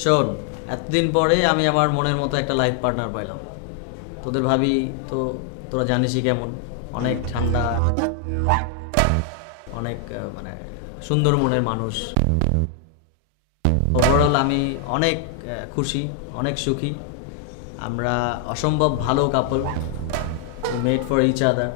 শোন, এতদিন পরে আমি আমার মনের মতো একটা লাইফ পার্টনার পাইলাম। তোদের ভাবি তো তোরা জানিসই কেমন, অনেক ঠান্ডা, অনেক মানে সুন্দর মনের মানুষ। ওভারঅল আমি অনেক খুশি, অনেক সুখী। আমরা অসম্ভব ভালো কাপল, মেড ফর ইচ আদার।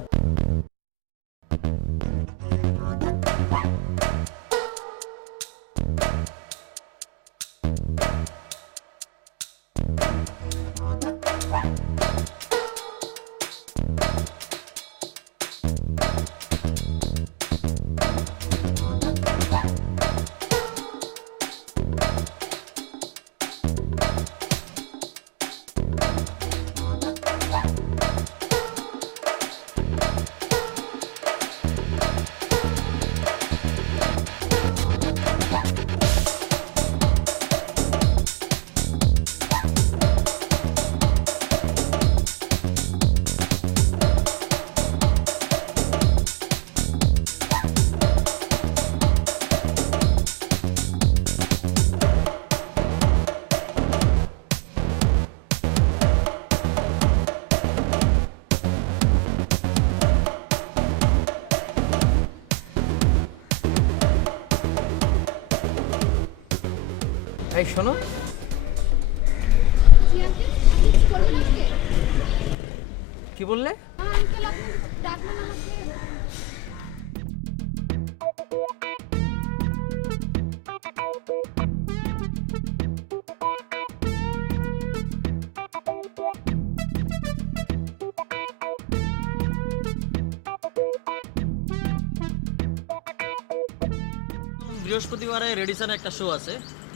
এই শোনো, জি আঙ্কেল, আপনি কিছু করবেন আজকে? কি বললে? আঙ্কেল আপনি ডাকলেন আমাকে। বৃহস্পতিবারে রেডিসনে একটা শো আছে,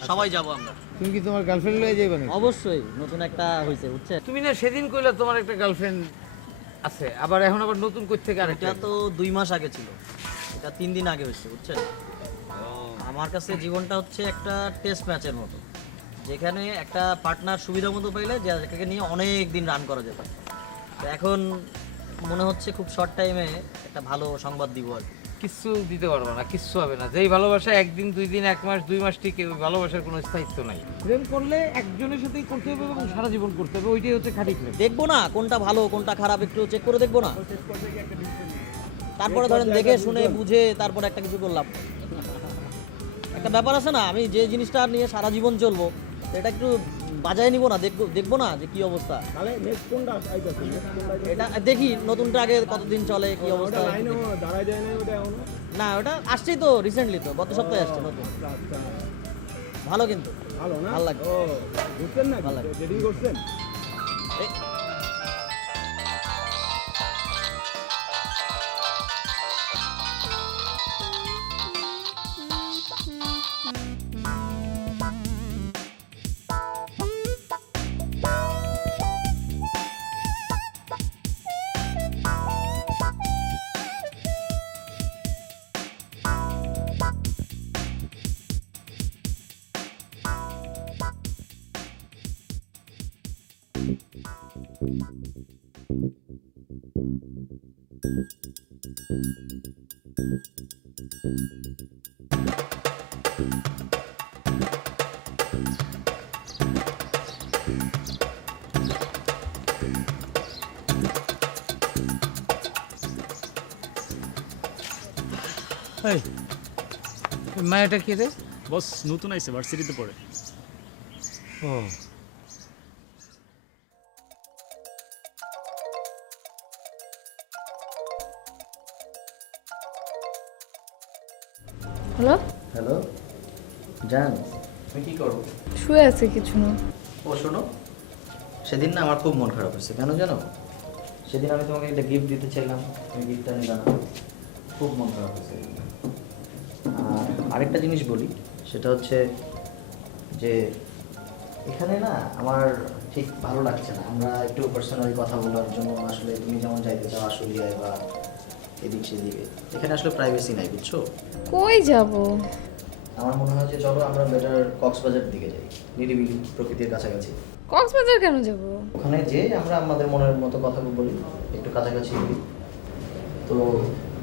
সবাই যাব আমরা। তুমি কি তোমার গার্লফ্রেন্ড লয়ে যাইবা না? অবশ্যই, নতুন একটা হয়েছে বুঝছে। তুমি না সেদিন কইলা তোমার একটা গার্লফ্রেন্ড আছে, আবার এখন আবার নতুন কই থেকে আরেকটা? এটা তো 2 মাস আগে ছিল, এটা 3 দিন আগে হয়েছে বুঝছেন। আমার কাছে জীবনটা হচ্ছে একটা টেস্ট ম্যাচের মতো, যেখানে একটা পার্টনার সুবিধা মতো পাইলে যাকে নিয়ে অনেক দিন রান করা যেত। তো এখন মনে হচ্ছে খুব শর্ট টাইমে একটা ভালো সংবাদ দিব আর কি। কিচ্ছু দিতে পারবো না, কিচ্ছু হবে না। যেই ভালোবাসা একদিন, 2 দিন, 1 মাস, 2 মাস টিকে, ওই ভালোবাসার কোনো স্থায়িত্ব নাই। প্রেম করলে একজনের সাথেই করতে হবে এবং সারা জীবন করতে হবে, ওইটাই হচ্ছে খাঁটি প্রেম। দেখবো না কোনটা ভালো কোনটা খারাপ, একটু চেক করে দেখবো না, তারপরে ধরেন দেখে শুনে বুঝে তারপরে একটা কিছু করলাম। একটা ব্যাপার আছে না, আমি যে জিনিসটা নিয়ে সারা জীবন চলবো এটা একটু বাজায় নিব না, দেখবো না যে কি অবস্থা। তাহলে নেক্সট কোনটা আইতাছে? নেক্সট কোনটা আইতাছে? এটা দেখি নতুনটা আগে কতদিন চলে কি অবস্থা। ওটা লাইনে দাঁড়ায় যায় না ওটা এখনো? না ওটা আসছেই তো, রিসেন্টলি তো গত সপ্তাহে আসছে নতুন। আচ্ছা, ভালো কিন্তু ভালো না? ভালো লাগে। ও, ঘুরছেন না? ভালো লাগে। ডেটিং করছেন? এ- এই মায়াটা কি রে? বস নতুন আইছে, ভার্সিটিতে পড়ে। ও, হ্যালো, হ্যালো জান, তুমি কি করো? শুয়ে আছে কিছু না। ও শোনো, সেদিন না আমার খুব মন খারাপ হয়েছে, কেন জানো? সেদিন আমি তোমাকে একটা গিফট দিতে চাইলাম, তুমি গিফটটা নিলে না, খুব মন খারাপ হয়েছে। আর আরেকটা জিনিস বলি, সেটা হচ্ছে যে এখানে না আমার ঠিক ভালো লাগছে না। আমরা একটু পার্সোনালি কথা বলার জন্য আসলে তুমি যেমন যাইতে চাও আশুলিয়ায় বা এদিক সেদিকে, এখানে আসলে প্রাইভেসি নাই বুঝছো। কই যাব? আমার মনে হয় যে চলো আমরা বেটার কক্সবাজার দিকে যাই, নিরিবিলি প্রকৃতির কাছাকাছি। কক্সবাজার কেন যাব? ওখানে যে আমরা আমাদের মনের মতো কথা বলি, একটু কাছাকাছি বলি। তো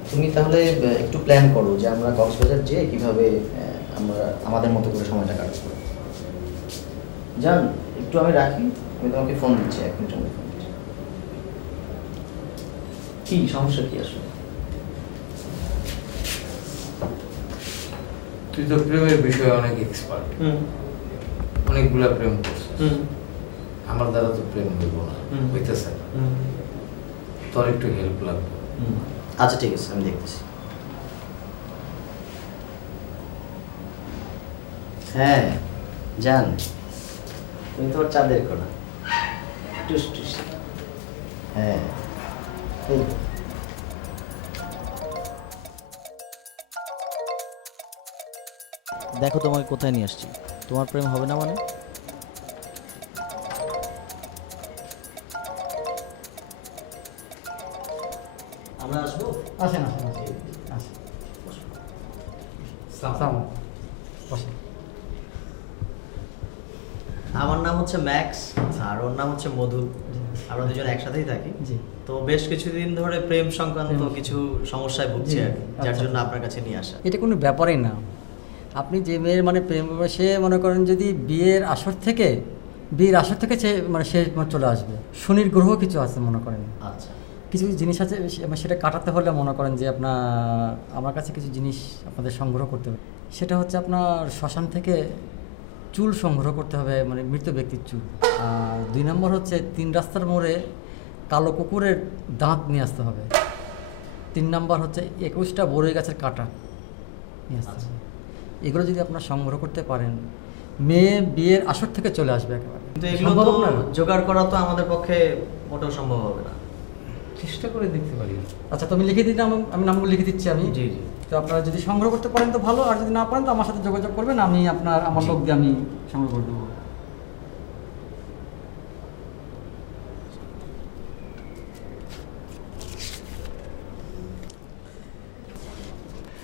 তুমি তাহলে একটু প্ল্যান করো যে আমরা কক্সবাজার যেয়ে কিভাবে আমরা আমাদের মতো করে সময়টা কাটাবো। জান একটু আমি রাখি, আমি তোমাকে ফোন দিচ্ছি, 1 মিনিটের মধ্যে ফোন দিচ্ছি। কি সমস্যা কি আসলে? তুই তো প্রেমের বিষয়ে অনেক এক্সপার্ট, অনেকগুলা প্রেম করছিস। আমার দ্বারা তো প্রেম হইব না, হইতেছে না। তোর একটু হেল্প লাগবে। আচ্ছা ঠিক আছে, আমি দেখতেছি। হ্যাঁ জান, তুমি তো ওর চাঁদের কোনা, টুস টুস। হ্যাঁ এই তো। দেখো তোমাকে কোথায় নিয়ে আসছি, তোমার প্রেম হবে না মানে? আমরা আসবো? আসেন আসেন আসেন আসেন। সালাম। বসেন। আমার নাম হচ্ছে ম্যাক্স আর ওর নাম হচ্ছে মধু। আমরা দুজন একসাথেই থাকি। জি। তো বেশ কিছুদিন ধরে প্রেম সংক্রান্ত কিছু সমস্যায় ভুগছি জি, আর কি, যার আচ্ছা, জন্য আচ্ছা। আপনার কাছে নিয়ে আসা। এটা কোনো ব্যাপারই না। আপনি যে মেয়ের মানে প্রেম করবে, সে মনে করেন যদি বিয়ের আসর থেকে সে মানে চলে আসবে। শনির গ্রহ কিছু আছে মনে করেন, আচ্ছা কিছু কিছু জিনিস আছে, সেটা কাটাতে হলে মনে করেন যে আমার কাছে কিছু জিনিস আপনাদের সংগ্রহ করতে হবে। সেটা হচ্ছে আপনার শ্মশান থেকে চুল সংগ্রহ করতে হবে, মানে মৃত ব্যক্তির চুল। আর 2 নম্বর হচ্ছে 3 রাস্তার মোড়ে কালো কুকুরের দাঁত নিয়ে আসতে হবে। 3 নম্বর হচ্ছে 21টা বড়ই গাছের কাঁটা নিয়ে আসতে হবে। এগুলো যদি আপনারা সংগ্রহ করতে পারেন, মেয়ে বিয়ের আসর থেকে চলে আসবে একেবারে। কিন্তু এগুলো সম্ভব তো আপনার? জোগাড় করা তো আমাদের পক্ষে মোটেও সম্ভব হবে না। চেষ্টা করে দেখতে পারি। আচ্ছা, তো আমি লিখে দিলাম, আমি নামগুলো লিখে দিচ্ছি আমি। জি জি। তো আপনারা যদি সংগ্রহ করতে পারেন তো ভালো, আর যদি না পারেন তো আমার সাথে যোগাযোগ করবেন, আমি আমার লোক দিয়ে আমি সংগ্রহ করে দেবো।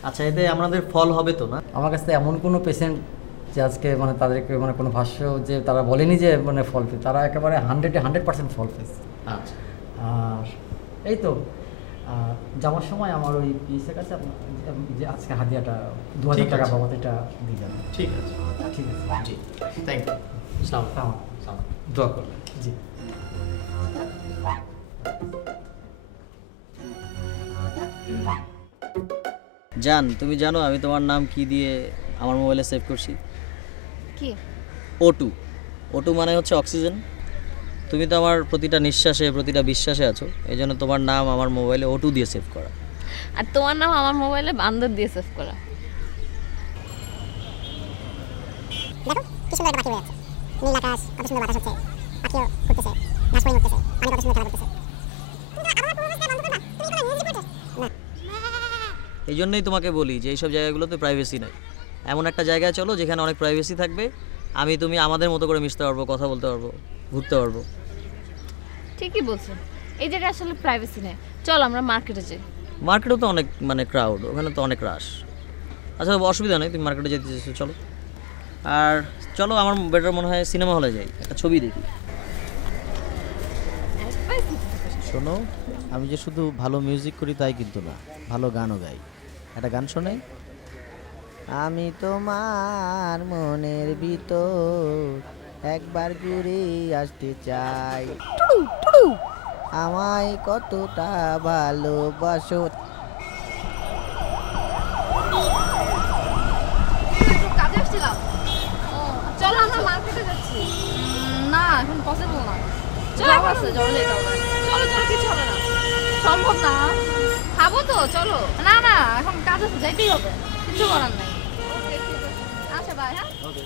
আচ্ছা, এতে আমাদের ফল হবে তো না? আমার কাছে এমন কোনো পেশেন্ট যে আজকে মানে তাদেরকে মানে কোনো ভাষ্য যে তারা বলেনি যে মানে ফল পেয়ে, তারা একেবারে 100% ফল পেয়েছে। আচ্ছা আর এই তো যাওয়ার সময় আমার ওই পিসের কাছে যে আজকে হাদিয়াটা 2000 ঠিক টাকা আছে। বাবদ এটা দিয়ে যাবেন। ঠিক আছে। ঠিক আছে। জি থ্যাংক ইউ। সালাম। দোয়া করবেন। জি। জান, তুমি জানো আমি তোমার নাম কি দিয়ে আমার মোবাইলে সেভ করছি? কি? O2। O2 মানে হচ্ছে অক্সিজেন। তুমি তো আমার প্রতিটা নিঃশ্বাসে, প্রতিটা বিশ্বাসে আছো, এই জন্য তোমার নাম আমার মোবাইলে O2 দিয়ে সেভ করা। আর তোমার নাম আমার মোবাইলে বান্দর দিয়ে সেভ করা। দেখো কি সুন্দর একটা পাখি হয়ে আছে, নীল আকাশ, কত সুন্দর বাতাস হচ্ছে, পাখিও ঘুরতেছে, ঘাস পরে উঠতেছে, পানি কত সুন্দর খেলা করতেছে। এই জন্যই তোমাকে বলি যে এইসব জায়গাগুলোতে প্রাইভেসি নাই। এমন একটা জায়গায় চলো যেখানে অনেক প্রাইভেসি থাকবে, তুমি আমাদের মতো করে মিশতে পারবো, কথা বলতে পারবো, ঘুরতে পারবো। ঠিকই বলছো, এই জায়গায় আসলে প্রাইভেসি নেই। চল আমরা মার্কেটে যাই। মার্কেটেও তো অনেক মানে ক্রাউড, ওখানে তো অনেক রাশ। আচ্ছা অসুবিধা নেই, তুমি মার্কেটে যেতে চাইছো চলো। আর চলো, আমার বেটার মনে হয় সিনেমা হলে যাই, একটা ছবি দেখি। শোনো, আমি যে শুধু ভালো মিউজিক করি তাই কিন্তু না, ভালো গানও গাই। একটা গান শোনাই। আমি তোমার মনের ভিতর একবার ঘুরে আসতে চাই, আমায় কতটা ভালোবাসো। কাজে আসছিলাম। চলো আমরা মার্কেটে যাচ্ছি। না, এখন পসিবল না। চলো আছে চলো যেতে হবে। চলো চলো, কিছু হবে না। সম্ভব না। খাবো তো, চলো। না না, এখন কাজ আছে, যাইতেই হবে, কিছু করার নাই। ওকে ঠিক আছে, আচ্ছা বাই। হ্যাঁ ওকে।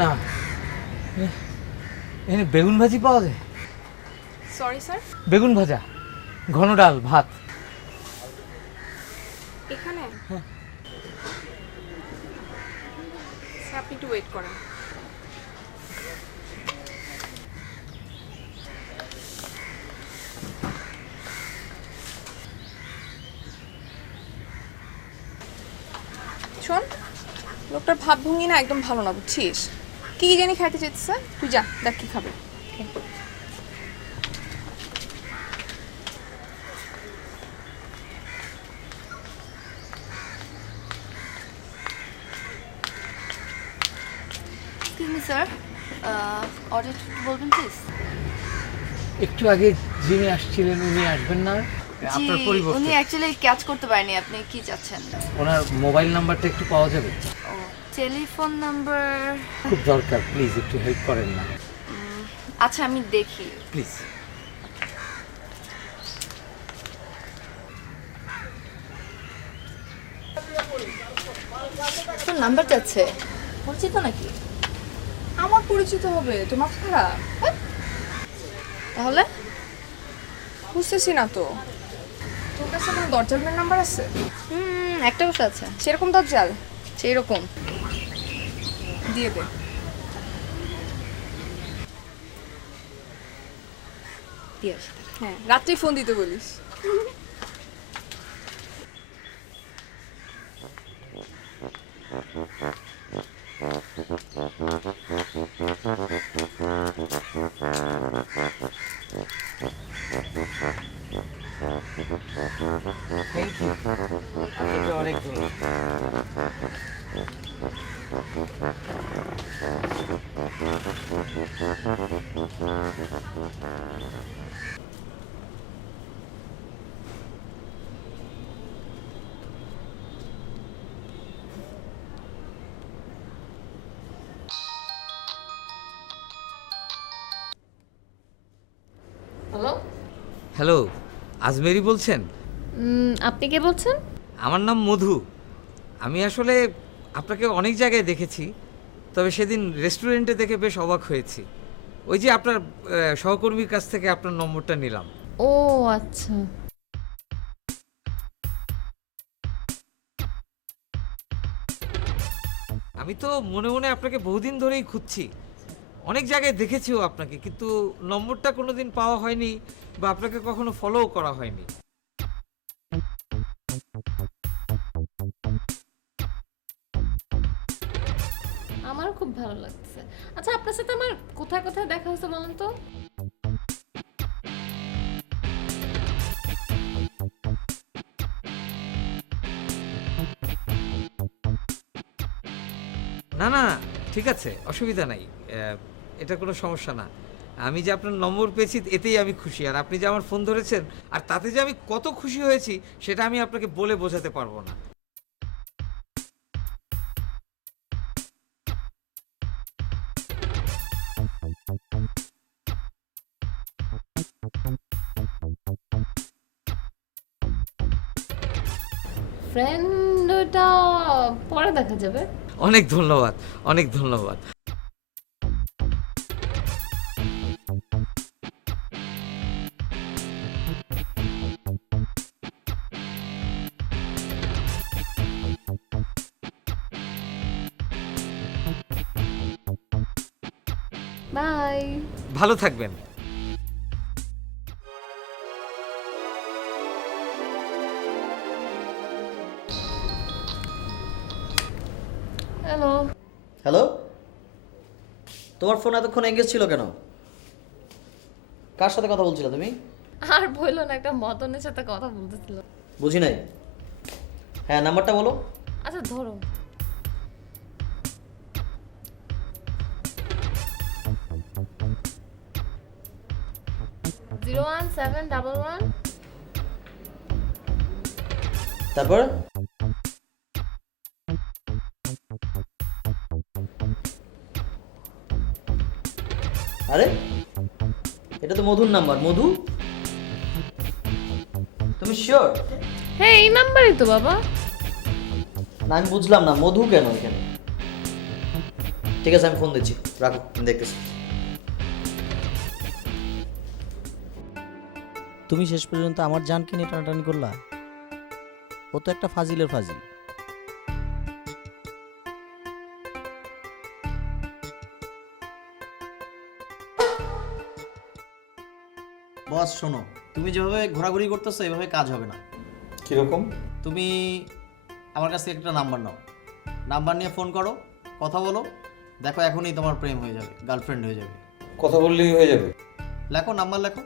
না, এখানে বেগুন ভাজি পাওয়া যায়? Sorry sir. বেগুন ভাজা, ঘন ডাল, ভাত। হ্যাঁ স্যার, আপনি একটু ওয়েট করেন। শোন, লোকটার ভাবভঙ্গি না একদম ভালো না, বুঝছিস? কি কি জানি খাইতে চাইতেছে, তুই যা দেখ কি খাবে। এক্সকিউজ মি স্যার, অর্ডার বলবেন প্লিজ? একটু আগে যিনি আসছিলেন উনি আসবেন না আপনার উনি পরিবর্তে? অ্যাকচুয়ালি ক্যাচ করতে পারেনি। আপনি কি চাচ্ছেন? ওনার মোবাইল নাম্বারটা একটু পাওয়া যাবে? ও, টেলিফোন নাম্বার? খুব দরকার, প্লিজ একটু হেল্প করেন না আচ্ছা, আমি দেখি। প্লিজ। তোর নাম্বার চাচ্ছে, পরিচিত নাকি? আমার পরিচিত হবে? তোমার খারাপ তাহলে বুঝতেছি না তো। তোর কাছে কোনো দরজালের নাম্বার আছে? একটা বসে আছে সেরকম দরজাল সেই রকম। দিয়ে দে। দিয়ে আসি। হ্যাঁ, রাত্রি ফোন দিতে বলিস। অনেক ধন্যবাদ। হ্যালো, হ্যালো, আজমেরি বলছেন? আপনি কে বলছেন? আমার নাম মধু। আমি আসলে আপনাকে অনেক জায়গায় দেখেছি, তবে সেদিন রেস্টুরেন্টে দেখে বেশ অবাক হয়েছি। ওই যে আপনার সহকর্মীর কাছ থেকে আপনার নম্বরটা নিলাম। ও আচ্ছা। আমি তো মনে মনে আপনাকে বহুদিন ধরেই খুঁজছি, অনেক জায়গায় দেখেছিও আপনাকে, কিন্তু নম্বরটা কোনোদিন পাওয়া হয়নি বা আপনাকে কখনো ফলোও করা হয়নি। আমারও খুব ভালো লাগছে। আচ্ছা, আপনার সাথে আমার কোথায় কোথায় দেখা হয়েছে বলেন তো? না না, ঠিক আছে, অসুবিধা নাই, এটা কোনো সমস্যা না। আমি যে আপনার নম্বর পেয়েছি এতেই আমি খুশি, আর আপনি যে আমার ফোন ধরেছেন আর তাতে যে আমি কত খুশি হয়েছি সেটা আমি আপনাকে বলে বোঝাতে পারবো না। ফ্রেন্ডটা পরে দেখা যাবে। অনেক ধন্যবাদ, অনেক ধন্যবাদ। বাই। ভালো থাকবেন। হ্যালো। হ্যালো, তোমার ফোন এতক্ষণ এঙ্গেজ ছিল কেন? কার সাথে কথা বলছিলে তুমি? আর বললো না, একটা মদনের সাথে কথা বলতেছিল। বুঝি নাই। হ্যাঁ, নাম্বারটা বলো। আচ্ছা ধরো। জিরো 1711। তারপর আরে এটা তো মধুর নাম্বার। মধু, তুমি শিওর? হ্যাঁ, এই নাম্বারই তো বাবা। না, আমি বুঝলাম না মধু কেন এখানে। ঠিক আছে, আমি ফোন দিচ্ছি, রাখো, আমি দেখতেছি। তুমি শেষ পর্যন্ত আমার জানকে নিয়ে টানাটানি করলা। ও তো একটা ফাজিলের ফাজিল। বস শোনো, তুমি যেভাবে ঘোরাঘুরি করতেছো এভাবে কাজ হবে না। কিরকম? তুমি আমার কাছ থেকে একটা নাম্বার নাও, নাম্বার নিয়ে ফোন করো, কথা বলো, দেখো এখনই তোমার প্রেম হয়ে যাবে, গার্লফ্রেন্ড হয়ে যাবে। কথা বললেই হয়ে যাবে? লেখো, নাম্বার লেখো।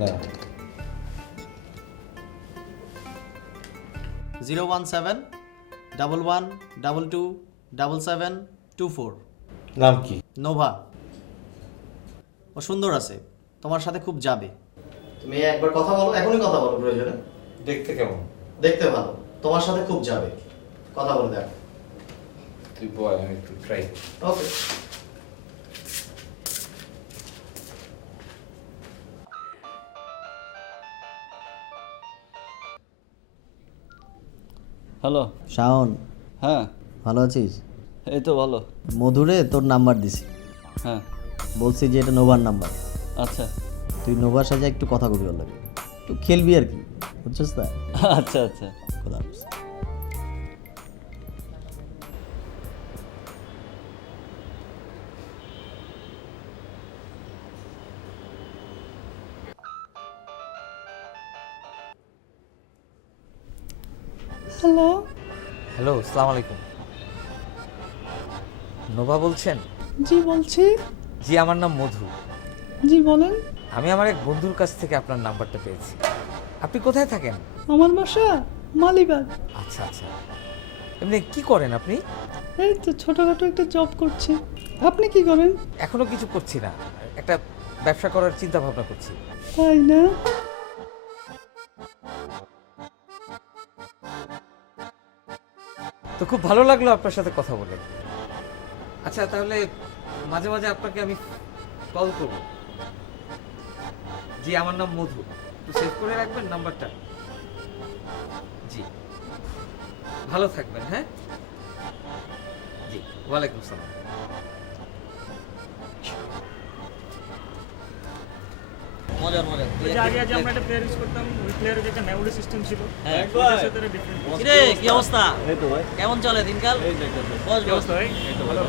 না। 017-11-22-7724। নাম কি? নোভা। ও সুন্দর আছে, তোমার সাথে খুব যাবে। তুমি একবার কথা বলো, এখনই কথা বলো প্রয়োজনে। দেখতে কেমন? দেখতে ভালো, তোমার সাথে খুব যাবে, কথা বলে দেখো। তুই বল, আমি একটু ট্রাই। ওকে। হ্যালো। শাওন, হ্যাঁ, ভালো আছিস? এই তো ভালো। মধুরে তোর নাম্বার দিছি, হ্যাঁ, বলছি যে এটা নোভার নাম্বার। আচ্ছা তুই নোভার সাথে একটু কথা কবি, ওর লাগে একটু খেলবি আর কি, বুঝছিস? তা আচ্ছা আচ্ছা। খোদা হাফেজ। হ্যালো, আসসালামু আলাইকুম। নোভা বলছেন? জি বলছি। জি, আমার নাম মধু। জি বলেন। আমি আমার এক বন্ধুর কাছ থেকে আপনার নাম্বারটা পেয়েছি। আপনি কোথায় থাকেন? আমার বাসা মালিবাগ। আচ্ছা আচ্ছা। এমনি কি করেন আপনি? এই তো ছোটখাটো একটা জব করছি। আপনি কি করেন? এখনো কিছু করছি না, একটা ব্যবসা করার চিন্তা ভাবনা করছি। তাই না? তো খুব ভালো লাগলো আপনার সাথে কথা বলে। আচ্ছা, তাহলে মাঝে মাঝে আপনাকে আমি কল করব। জি, আমার নাম মধু, একটু সেভ করে রাখবেন নাম্বারটা। জি, ভালো থাকবেন। হ্যাঁ, জি, ওয়ালাইকুম আসসালাম। মজার মজার। ওই যে আগে আমরা একটা প্লেয়ার ইউজ করতাম, ওই প্লেয়ারের যে একটা মেমোরি সিস্টেম ছিল, হ্যাঁ। ওইটার সাথে একটা different কিরে কি অবস্থা? এই তো ভাই, কেমন চলে দিনকাল? এই দেখতেছে। বস কি বস। অবস্থা ভাই? ভালো।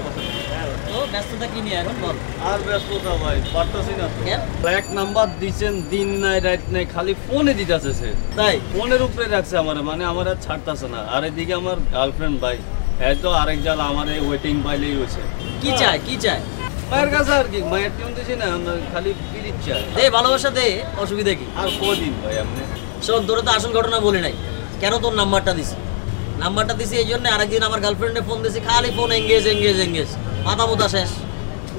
তো ব্যস্ততা কি নিয়ে এখন বল? আর ব্যস্ততা ভাই, পারতাছি না তো। কেন? এক নাম্বার দিছেন, দিন নাই রাত নাই, খালি ফোনে দিতেছে সে। তাই? ফোনের উপরে রাখছে আমার, মানে আমার আর ছাড়তাছে না। আর এদিকে আমার গার্লফ্রেন্ড ভাই, হ্যাঁ তো আরেক জাল আমার ওয়েটিং পাইলেই হয়েছে। কি চায় কি চায়? মায়ের কাছে আর কি, মায়ের টিউন দিছি না, আমার খালি পিরিচ চাই। দে ভালোবাসা দে, অসুবিধা কি? আর কদিন ভাই আপনি? শোন, তোর তো আসল ঘটনা বলি নাই। কেন তোর নাম্বারটা দিছি? নাম্বারটা দিছি এই জন্য, আরেকদিন আমার গার্লফ্রেন্ডে ফোন দিছি, খালি ফোন এঙ্গেজ এঙ্গেজ এঙ্গেজ, মাথা মোতা শেষ।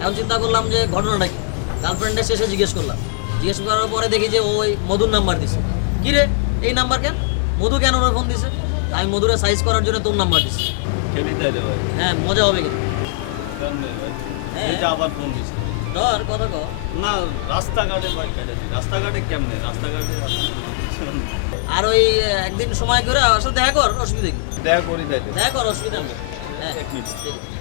এখন চিন্তা করলাম যে ঘটনাটা কি। গার্লফ্রেন্ডের শেষে জিজ্ঞেস করলাম, জিজ্ঞেস করার পরে দেখি যে ওই মধুর নাম্বার দিছে। কি রে, এই নাম্বার কেন? মধু কেন ওর ফোন দিছে? আমি মধুরে সাইজ করার জন্য তোর নাম্বার দিছি। খেলি তাই রে ভাই, হ্যাঁ, মজা হবে কিন্তু। কেমনে ভাই? হ্যাঁ। এই যে আবার ফোন দিছে। ধর কথা কো। না, রাস্তাঘাটে ভাই কেটেছি। রাস্তাঘাটে কেমনে? রাস্তাঘাটে আর ওই একদিন সময় করে আমার সাথে দেখা কর, অসুবিধা কি? দেখা করি তাই তো। দেখা কর, অসুবিধা নেই। হ্যাঁ, এক মিনিট। ঠিক আছে।